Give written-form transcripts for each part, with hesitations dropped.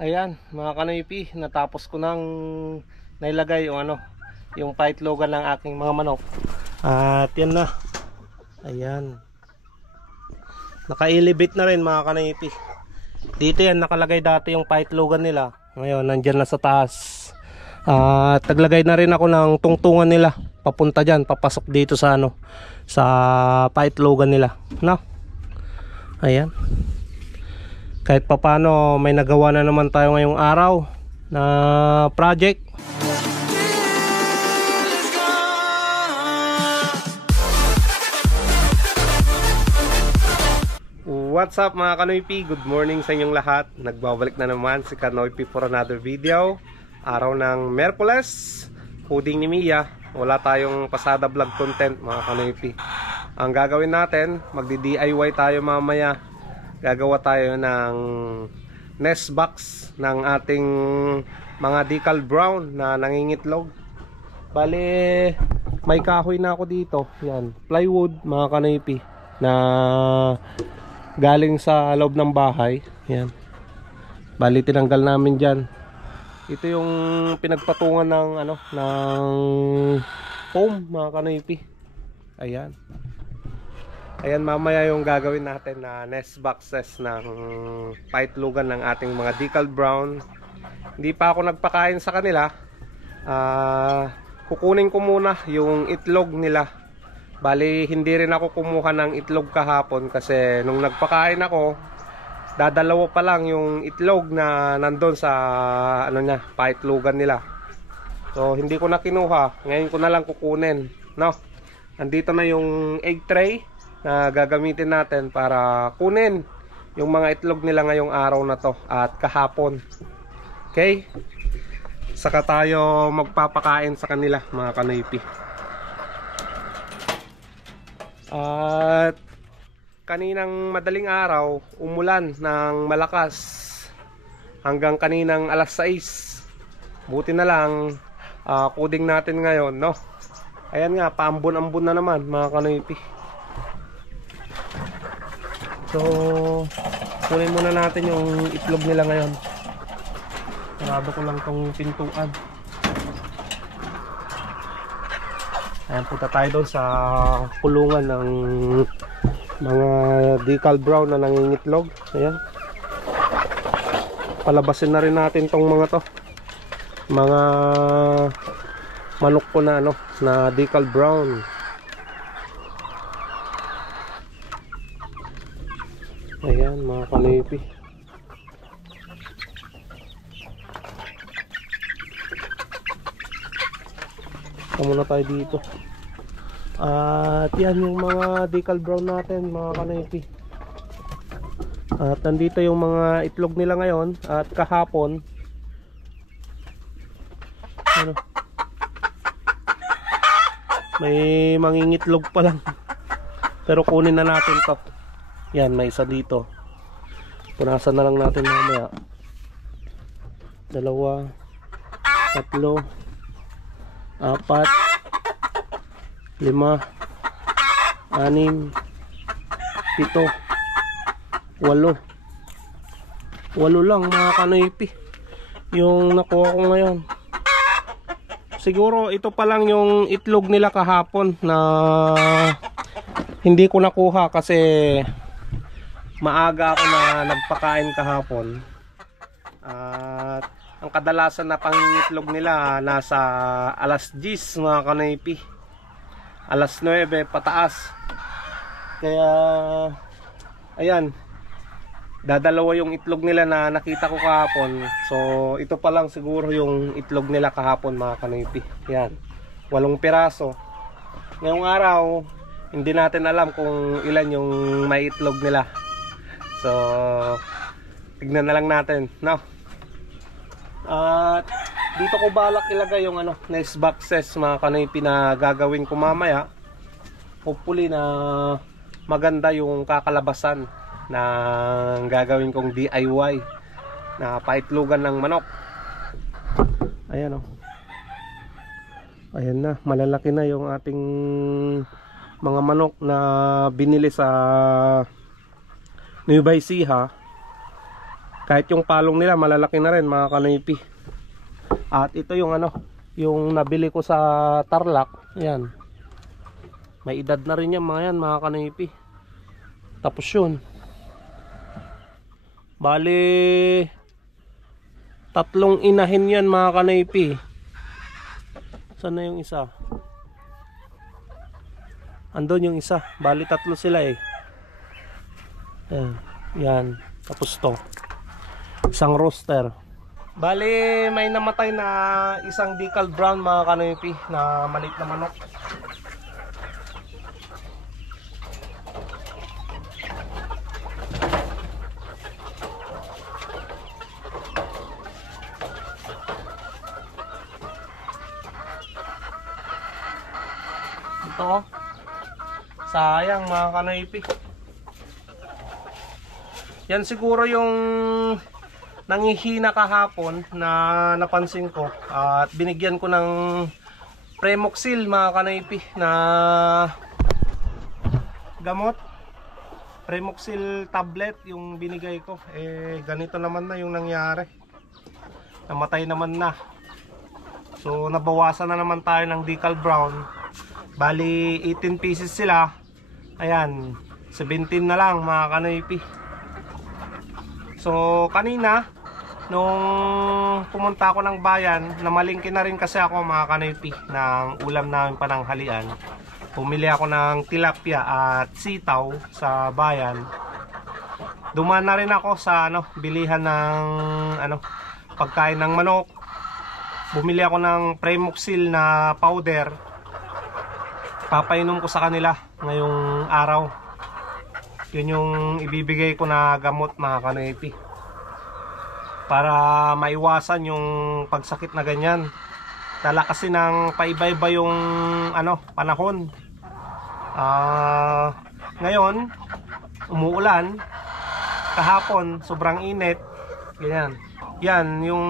Ayan mga kanoypi, natapos ko nang nailagay yung yung paitlogan ng aking mga manok. At yan na. Ayan. Naka-elevate na rin mga kanoypi. Dito yan nakalagay dati yung paitlogan nila. Ngayon nandyan na sa taas. At naglagay na rin ako ng tungtungan nila papunta dyan, papasok dito sa sa paitlogan nila, no? Ayan. Kahit papano may nagawa na naman tayo ngayong araw na project. What's up mga Kanoypi? Good morning sa inyong lahat. Nagbabalik na naman si Kanoypi for another video. Araw ng Merkules, coding ni Mia. Wala tayong pasada vlog content mga Kanoypi. Ang gagawin natin, magdi-DIY tayo mamaya. Gagawa tayo ng nest box ng ating mga decal brown na nangingitlog. Bale, may kahoy na ako dito. Yan, plywood mga Kanoypi na galing sa loob ng bahay. Yan. Bale, tinanggal namin dyan. Ito yung pinagpatungan ng ng foam mga Kanoypi. Ayan. Ayan, mamaya yung gagawin natin na nest boxes ng paitlogan ng ating mga decal brown. Hindi pa ako nagpakain sa kanila. Kukunin ko muna yung itlog nila. Bali, hindi rin ako kumuha ng itlog kahapon kasi nung nagpakain ako, dadalawa pa lang yung itlog na nandun sa paitlogan nila. So, hindi ko na kinuha. Ngayon ko na lang kukunin, no? Andito na yung egg tray na gagamitin natin para kunin yung mga itlog nila ngayong araw na to at kahapon. Okay? Saka tayo magpapakain sa kanila mga Kanoypi. At kaninang madaling araw umulan ng malakas hanggang kaninang alas 6. Buti na lang coding natin ngayon, no? Ayan nga, paambon-ambon na naman mga Kanoypi. So, kunin muna natin yung itlog nila ngayon. Sarado ko lang tong pintuan. Ayan, punta tayo doon sa kulungan ng mga decal brown na nangingitlog. Ayan. Palabasin na rin natin tong mga to. Mga manok ko na na decal brown. Ayan mga Kanoypi. Muna tayo dito. At yan yung mga decal brown natin mga Kanoypi. At nandito yung mga itlog nila ngayon. At kahapon may mangingitlog pa lang. Pero kunin na natin to. Yan, may isa dito. Punasan na lang natin mamaya. 2, 3, 4, 5, 6, 7, 8 lang mga Kanoypi yung nakuha ko ngayon. Siguro ito pa lang yung itlog nila kahapon na hindi ko nakuha kasi maaga ako na nagpakain kahapon. At ang kadalasan na pangingitlog nila nasa alas 10 mga Kanoypi. Alas 9 pataas. Kaya ayan, dadalawa yung itlog nila na nakita ko kahapon. So ito pa lang siguro yung itlog nila kahapon mga Kanoypi. Ayan, 8 piraso. Ngayong araw hindi natin alam kung ilan yung may itlog nila. So tignan na lang natin, no? At dito ko balak ilagay yung nest boxes mga Kanoypi na gagawin ko mamaya. Hopefully na maganda yung kakalabasan ng gagawin kong DIY na paitlogan ng manok. Ayan ayan na, malalaki na yung ating mga manok na binili sa Nueva Ecija. Kahit yung palong nila malalaki na rin mga kanoypi. At ito yung ano, yung nabili ko sa Tarlac. Ayan. May edad na rin yan mga kanoypi. Tapos yun. Bali 3 inahin yan mga kanoypi. Saan na yung isa? Andun yung isa. Bali 3 sila eh. Ayan. Yan. Tapos to. Isang rooster. Bali may namatay na isang decal brown mga kanoypi na maliit na manok. Ito oh. Sayang mga kanoypi. Yan siguro yung nangihina kahapon na napansin ko at binigyan ko ng Premoxil mga kanoypi na gamot. Premoxil tablet yung binigay ko. Eh ganito naman na yung nangyari. Namatay naman na. So nabawasan na naman tayo ng decal brown. Bali 18 pieces sila. Ayan, 17 na lang mga kanoypi. So kanina nung pumunta ako ng bayan, namalingki na rin kasi ako mga kanoypi ng ulam namin pananghalian. Pumili ako ng tilapia at sitaw sa bayan. Dumaan na rin ako sa bilihan ng pagkain ng manok. Bumili ako ng Premoxil na powder. Papainom ko sa kanila ngayong araw. Yun yung ibibigay ko na gamot mga kanoypi. Para maiwasan yung pagsakit na ganyan. Dala kasi ng paiba-iba yung panahon. Ngayon umuulan. Kahapon sobrang init. Ganyan. Yan yung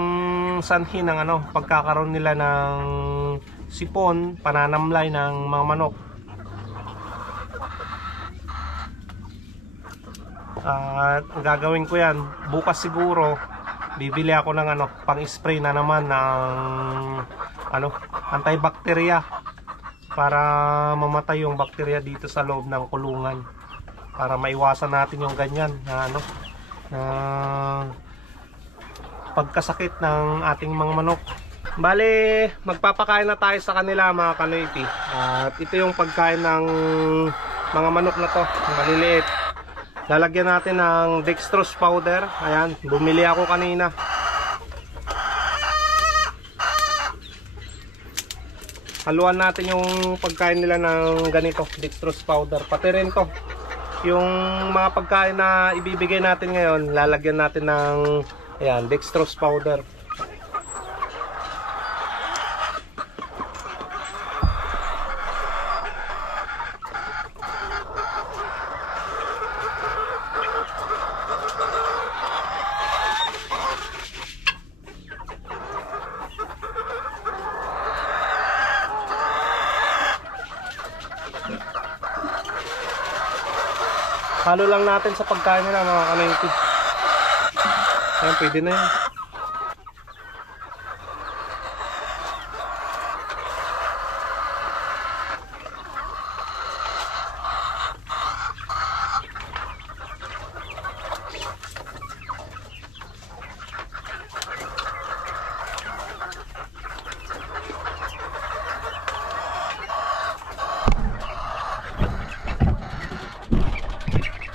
sanhi ng pagkakaroon nila ng sipon, pananamlay ng mga manok. At gagawin ko yan bukas siguro. Bibili ako ng pang-spray na naman ng antibacteria para mamatay yung bakterya dito sa loob ng kulungan. Para maiwasan natin yung ganyan na pagkasakit ng ating mga manok. Bale, magpapakain na tayo sa kanila mga kanoypi. At ito yung pagkain ng mga manok na to, maliliit. Lalagyan natin ng dextrose powder. Ayan, bumili ako kanina. Haluan natin yung pagkain nila ng ganito, dextrose powder. Pati rin to. Yung mga pagkain na ibibigay natin ngayon, lalagyan natin ng dextrose powder. Halo lang natin sa pagkain nila mga kanoypi. Ayan, pwede na yan.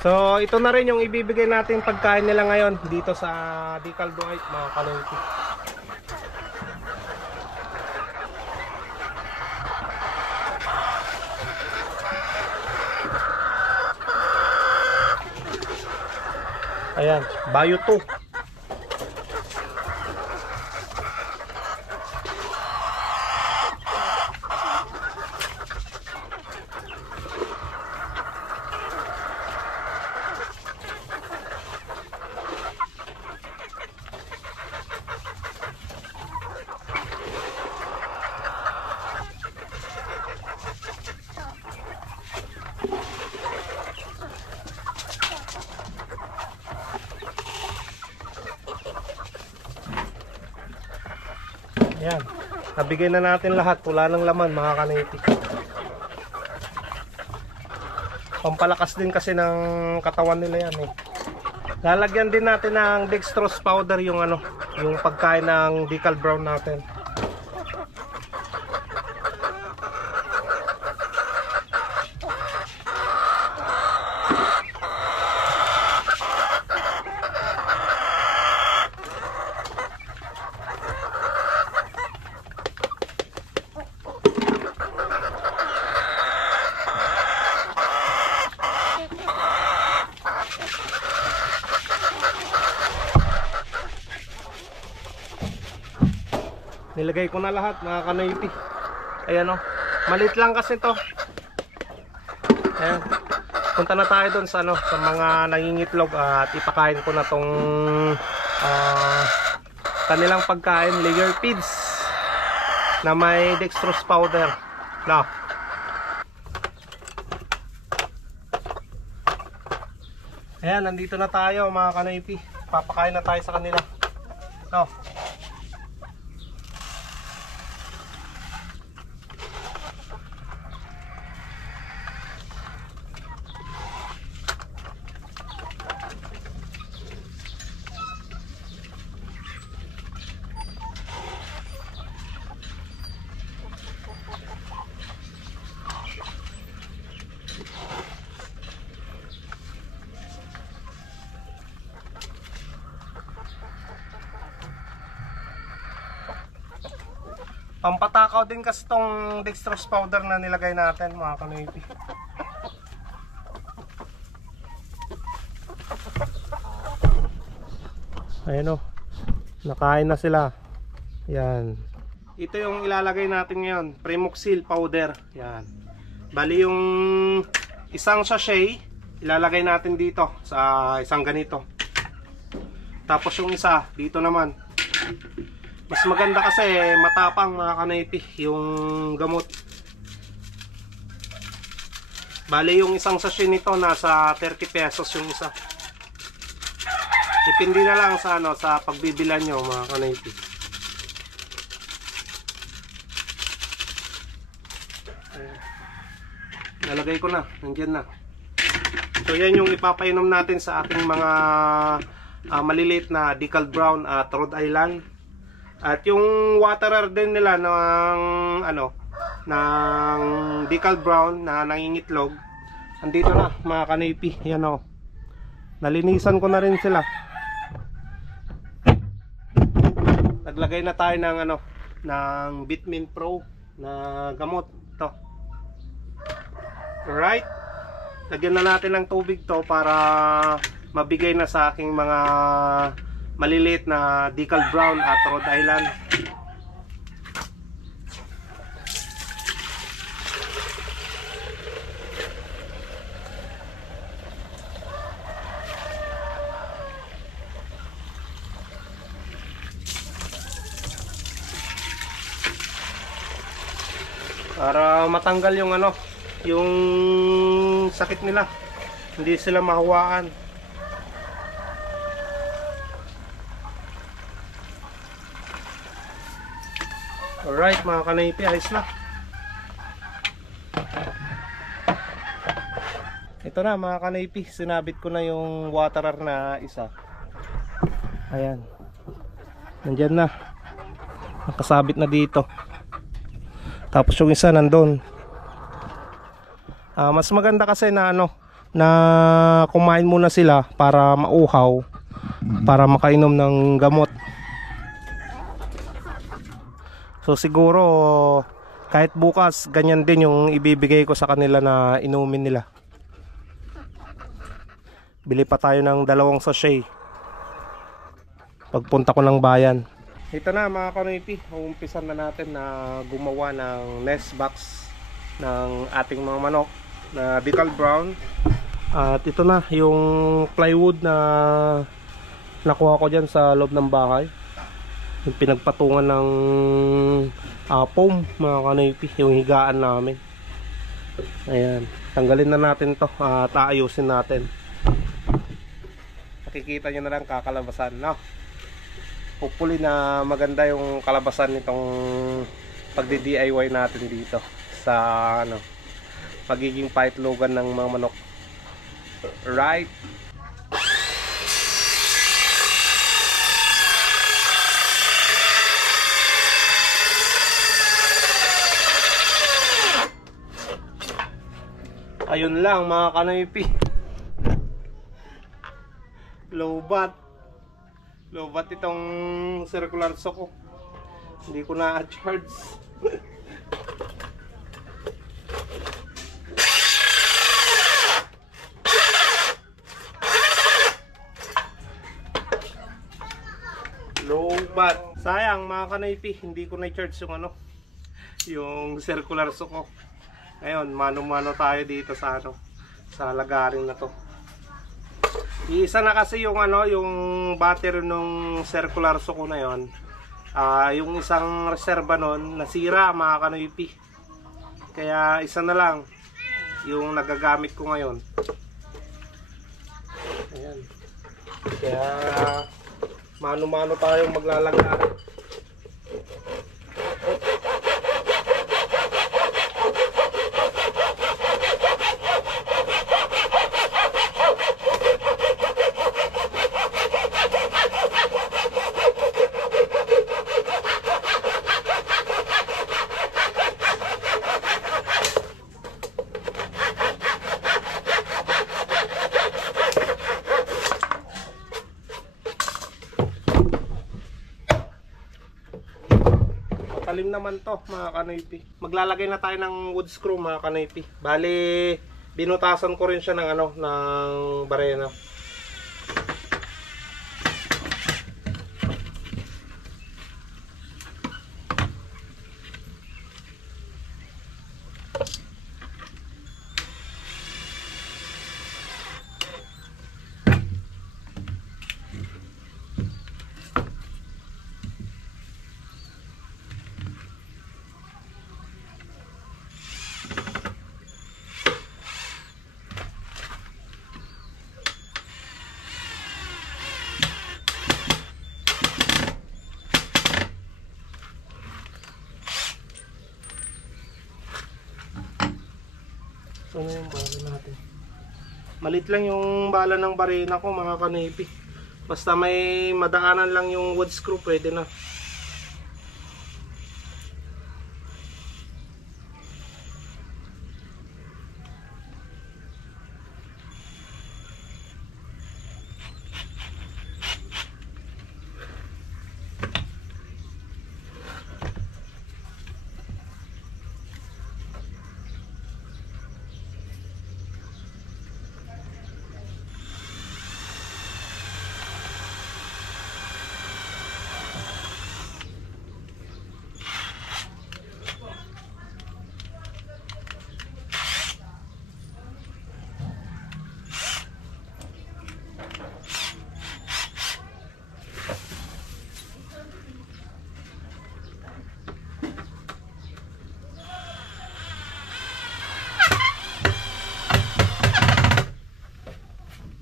So ito na rin yung ibibigay natin pagkain nila ngayon dito sa Decal White mga kanoypi. Ayan, Bio 2. Ayan. Nabigay na natin lahat. Wala ng laman mga kanipi. Pampalakas din kasi ng katawan nila yan eh. Lalagyan din natin ng dextrose powder yung ano, yung pagkain ng decal brown natin. Nilagay ko na lahat mga kanipi. Ayan o. Malit lang kasi to. Ayan. Punta na tayo dun sa, ano, sa mga nangingitlog at ipakain ko na tong kanilang pagkain, layer feeds na may dextrose powder. No. Ayan, nandito na tayo mga kanipi. Papakain na tayo sa kanila. No. Pampatakaw din kasi tong dextrose powder na nilagay natin mga kanipi. Ayan o. Nakain na sila. Yan. Ito yung ilalagay natin ngayon. Primoxil powder. Yan. Bali yung isang sachet ilalagay natin dito sa isang ganito. Tapos yung isa dito naman. Mas maganda kasi matapang mga kanipi yung gamot. Bali yung isang sachet nito nasa 30 pesos yung isa. Depende na lang sa ano, sa pagbibilan nyo mga kanipi. Nalagay ko na, nandiyan na. So yan yung ipapainom natin sa ating mga maliliit na decal brown at Rhode Island. At yung waterer din nila ng ano, ng decal brown na nangingitlog, andito na mga kanipi. Yan o. Nalinisan ko na rin sila. Naglagay na tayo ng ano, ng Vitamin Pro na gamot to. Alright. Lagyan na natin ng tubig to para mabigay na sa aking mga maliliit na decal brown at Rhode Island. Para matanggal yung ano, yung sakit nila. Hindi sila mahawaan. Alright mga kanipi, ayos na. Ito na mga kanipi, sinabit ko na yung waterer na isa. Ayan. Nandyan na. Nakasabit na dito. Tapos yung isa nandun. Mas maganda kasi na ano, na kumain muna sila para mauhaw, para makainom ng gamot. So siguro kahit bukas ganyan din yung ibibigay ko sa kanila na inumin nila. Bili pa tayo ng 2 sachet pagpunta ko ng bayan. Ito na mga kanipi, umpisan na natin na gumawa ng nest box ng ating mga manok na decal brown. At ito na yung plywood na nakuha ko dyan sa loob ng bahay. Yung pinagpatungan ng foam mga kanipi, yung higaan namin. Ayan, tanggalin na natin to at aayusin natin. Nakikita nyo na lang kakalabasan, no? hopefully na maganda yung kalabasan nitong pagdi-DIY natin dito sa ano, magiging paitlogan ng mga manok. Right? Ayun lang mga kanoypi. Low-bat itong circular saw ko. Hindi ko na-charge. Low-bat. Sayang mga kanoypi, hindi ko na-charge yung ano, yung circular saw ko. Ngayon, mano-mano tayo dito sa ano, sa lagaring na to. Iisa na kasi yung ano, yung battery nung circular saw ko na yon. Yung isang reserva nun nasira mga kanoypi. Kaya isa na lang yung nagagamit ko ngayon. Ayan. Kaya mano-mano tayong maglalagay. Talim naman to mga kanoypi. Maglalagay na tayo ng wood screw mga kanoypi. Bali, binutasan ko rin siya ng ano, ng barena. Ano yung bala natin? Malit lang yung bala ng barena ko mga kanoypi. Basta may madaanan lang yung wood screw, pwede na.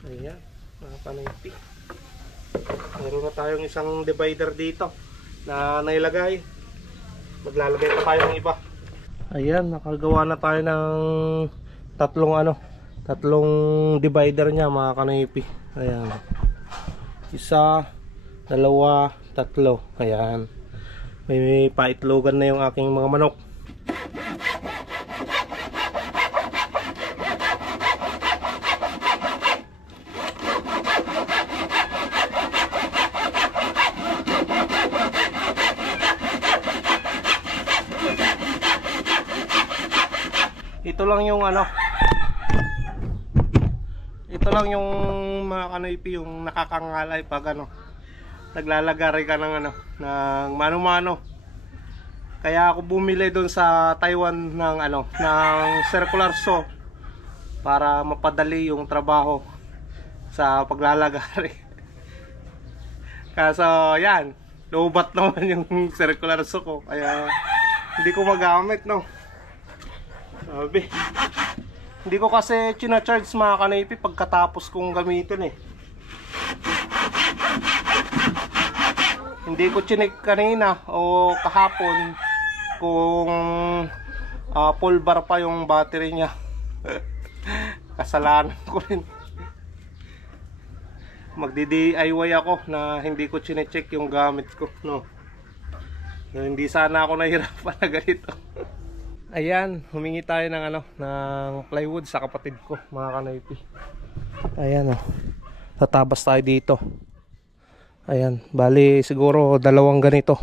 Ayan, mga kanoypi. Meron na tayong isang divider dito na nailagay. Maglalagay pa tayo ng iba. Ayan, nakagawa na tayo ng tatlong divider niya mga kanoypi. Ayan. Isa, dalawa, tatlo. Ayan. May paitlogan na yung aking mga manok. Ito lang yung ano, ito lang yung mga kanoypi, yung nakakangalay pag ano, naglalagari ka ng ano, ng mano-mano. Kaya ako bumili doon sa Taiwan ng ano, ng circular saw para mapadali yung trabaho sa paglalagari. Kaso yan, low-bat naman yung circular saw ko, kaya hindi ko magamit, no. Sabi, hindi ko kasi china-charge mga kanoypi pagkatapos kong gamitin eh. Hindi ko chinek kanina o kahapon kung full bar pa yung battery niya. Kasalanan ko rin. Magdi-DIY ako na hindi ko chinecheck yung gamit ko, no. So, hindi sana ako nahirapan na ganito. Ayan, humingi tayo ng ng plywood sa kapatid ko, mga kanoypi. Ayan, tatabas tayo dito. Ayan, bali siguro dalawang ganito.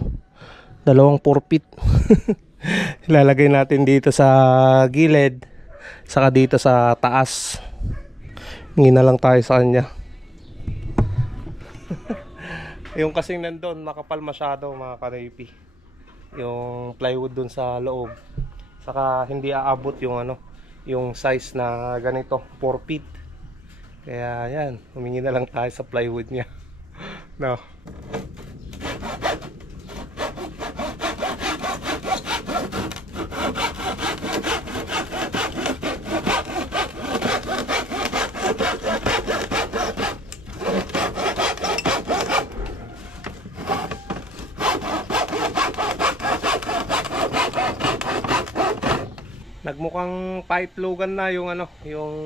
Dalawang 4 feet. Ilalagay natin dito sa gilid, saka dito sa taas. Hingi na lang tayo sa kanya. Yung kasing nandun makapal masyado, mga kanoypi, yung plywood dun sa loob. Saka hindi aabot yung yung size na ganito, 4 feet. Kaya yan, humingi na lang tayo sa plywood niya. No. Nagmukhang paitlogan na yung yung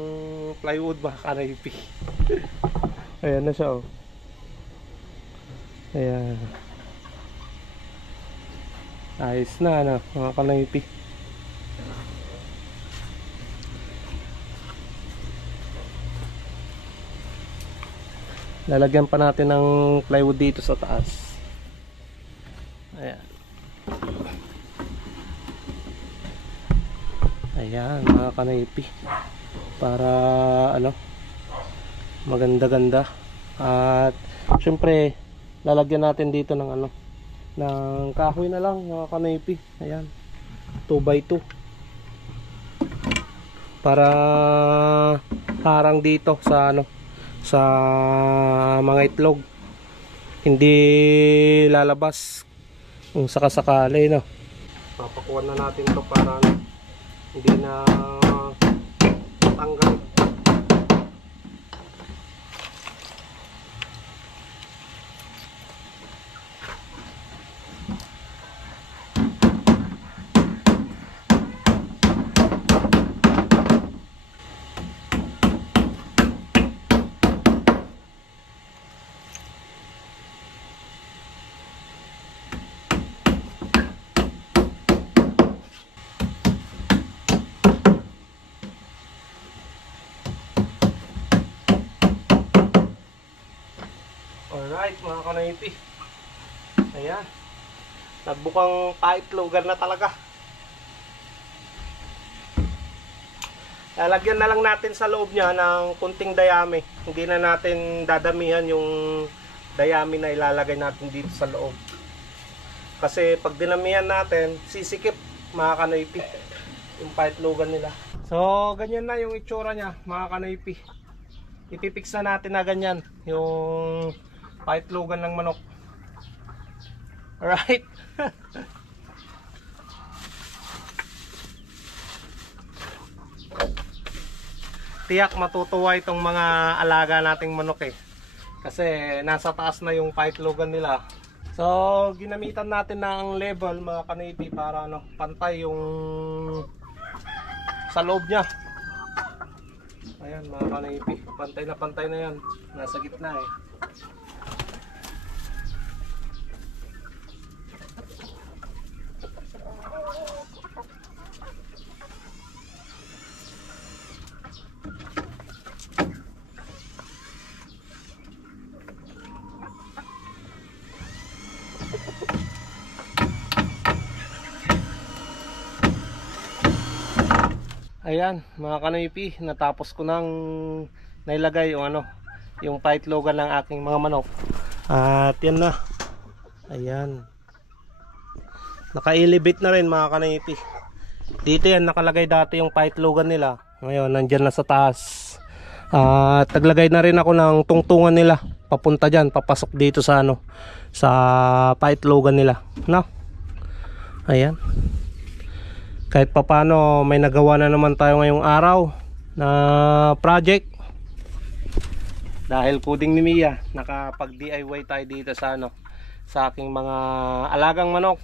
plywood, mga kanoypi. Ayan na siya, oh. Ayan. Ayos na, mga kanoypi. Lalagyan pa natin ng plywood dito sa taas. Ayan. Ayan, mga kanoypi. Para maganda-ganda. At syempre lalagyan natin dito ng ng kahoy na lang, mga kanoypi. Ayan, 2x2 para harang dito sa sa mga itlog, hindi lalabas kung sakasakali, no. Papakuan na natin to para hindi na tanggal. Alright, mga kanoypi. Ayan, nagbukang paitlogan na talaga. Lalagyan na lang natin sa loob niya ng kunting dayami. Hindi na natin dadamihan yung dayami na ilalagay natin dito sa loob. Kasi pag dinamihan natin, sisikip, mga kanoypi, yung paitlogan nila. So, ganyan na yung itsura niya, mga kanoypi. Ipipix na natin na ganyan yung paitlogan ng manok. Alright. Tiyak matutuwa itong mga alaga nating manok, kasi nasa taas na yung paitlogan nila. So ginamitan natin ng level, mga kanoypi, para pantay yung sa loob nya. Ayan, mga kanoypi, pantay na yan. Nasa gitna Ayan, mga kanoypi, natapos ko nang nailagay yung yung paitlogan ng aking mga manok. At yan na. Ayan, naka-elevate na rin, mga kanoypi. Dito yan nakalagay dati yung paitlogan nila. Ngayon nandyan na sa taas. At naglagay na rin ako ng tungtungan nila papunta dyan, papasok dito sa sa paitlogan nila, no? Ayan, kahit papano may nagawa na naman tayo ngayong araw na project. Dahil coding ni Mia, nakapag DIY tayo dito sa sa aking mga alagang manok.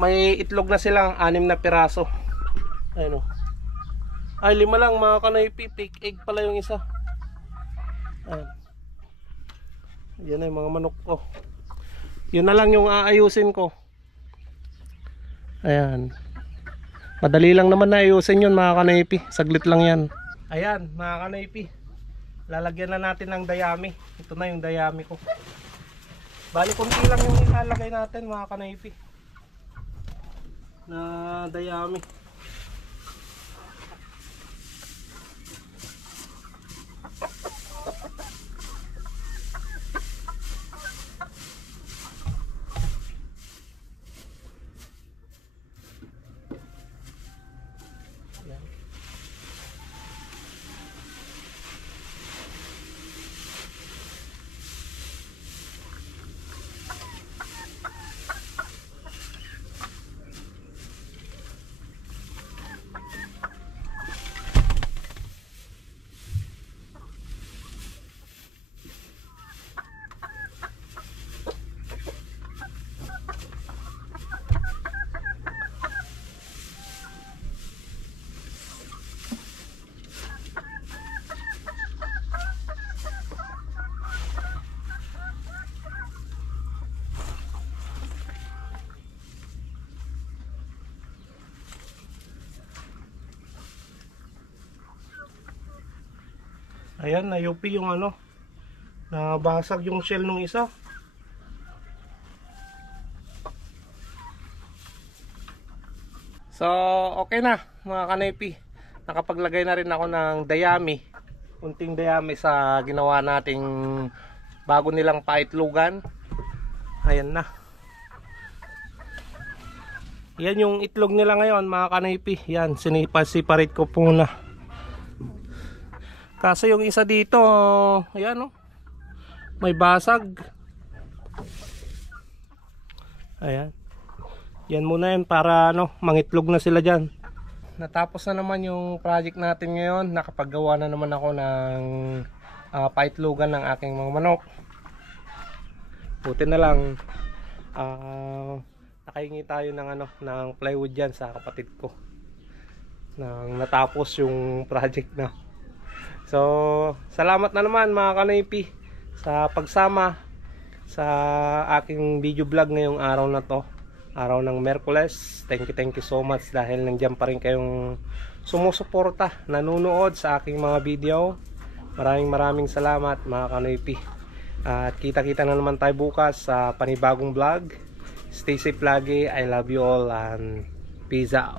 May itlog na silang 6 na piraso. Ayun o. Ay 5 lang mga kanoypi, fake egg pala yung isa. Ayan. Yan ay mga manok ko. Yun na lang yung aayusin ko. Ayan. Madali lang naman na ayusin yun mga kanoypi. Saglit lang yan. Ayan mga kanoypi, lalagyan na natin ng dayami. Ito na yung dayami ko. Bali kunti lang yung ilalagay natin mga kanoypi na dayami. Ayan, nayupi yung ano, nabasag yung shell nung isa. So, okay na mga kanoypi. Nakapaglagay na rin ako ng dayami. Unting dayami sa ginawa nating bago nilang paitlogan. Ayan na. Yan yung itlog nila ngayon mga kanoypi. Yan, sinipa-separate ko muna. Kaso yung isa dito, ayan oh, may basag. Ayan. Yan muna yan para ano, mangitlog na sila dyan. Natapos na naman yung project natin ngayon. Nakapaggawa na naman ako ng paitlogan ng aking mga manok. Buti na lang nakahingi tayo ng ano, ng plywood dyan sa kapatid ko nang natapos yung project na. So, salamat na naman mga kanoypi sa pagsama sa aking video vlog ngayong araw na to. Araw ng Miyerkules. Thank you so much dahil nandiyan pa rin kayong sumusuporta, nanonood sa aking mga video. Maraming salamat mga kanoypi. At kita-kita na naman tayo bukas sa panibagong vlog. Stay safe lagi. I love you all and peace out.